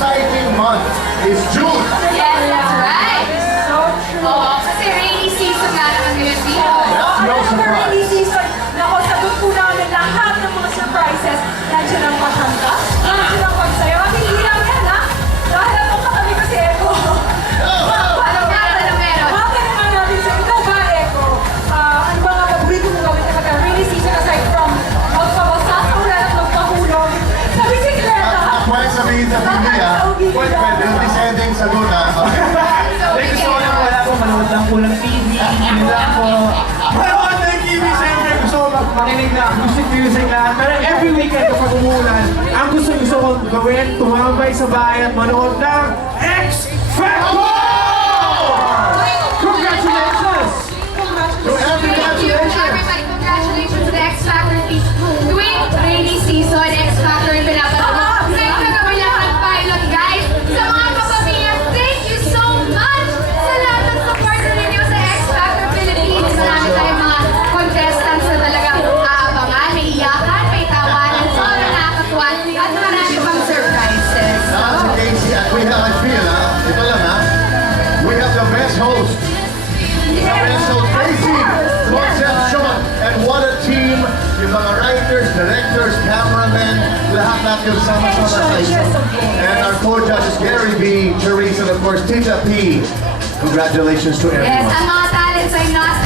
exciting month is June. Yes, that's right. So true. Oo, kasi rainy season nga naman ngayon dito. That's no Rainy surprise. season. Nako, sagot po namin lahat ng mga surprises. Nandiyan ang patanda, nandiyan ang pagsayo. At hindi lang yan, ha? Dahil ako pa kami kasi Eko. Anong meron? Matanungan natin sa ikaw ba, Eko? Ano ba nga paborito mo gawin kapag rainy season aside from magpabasa sa ulan at magpahulog sa bisikleta? Ako ay sabihin sa TV, yung descending sagot, Like, gusto ko lang wala po, manood lang po ng TV, yun lang po. Manood ng TV, siyempre gusto ko makinig na acoustic music lahat. Pero every weekend kapag umuulan, ang gusto kong gawin, tumambay sa bahay at manood ng X Factor! Congratulations! Thank you, everybody. Congratulations to the X Factor team. Tuwing rainy season, X Factor yung pinapanood. Thank you kami lahat ng pilot, guys. Sa mga kapamilya, thank you so much sa lahat ng supporter ninyo sa X Factor Philippines. Marami tayong mga contestants na talagang aabangan, may iyakan, may tawanan, sobrang nakakatuwa, at marami pang surprises. Now, si Casey, at we have, I feel, ito lang, we have the best host. The best host, Casey, Concepcion, and what a team. Yung mga writers, directors, cameramen, lahat natin sama-sama sa ito. And our co-judges, Gary B, Teresa, and of course, Tita P. Congratulations to Yes, everyone. ang mga talents ay nasa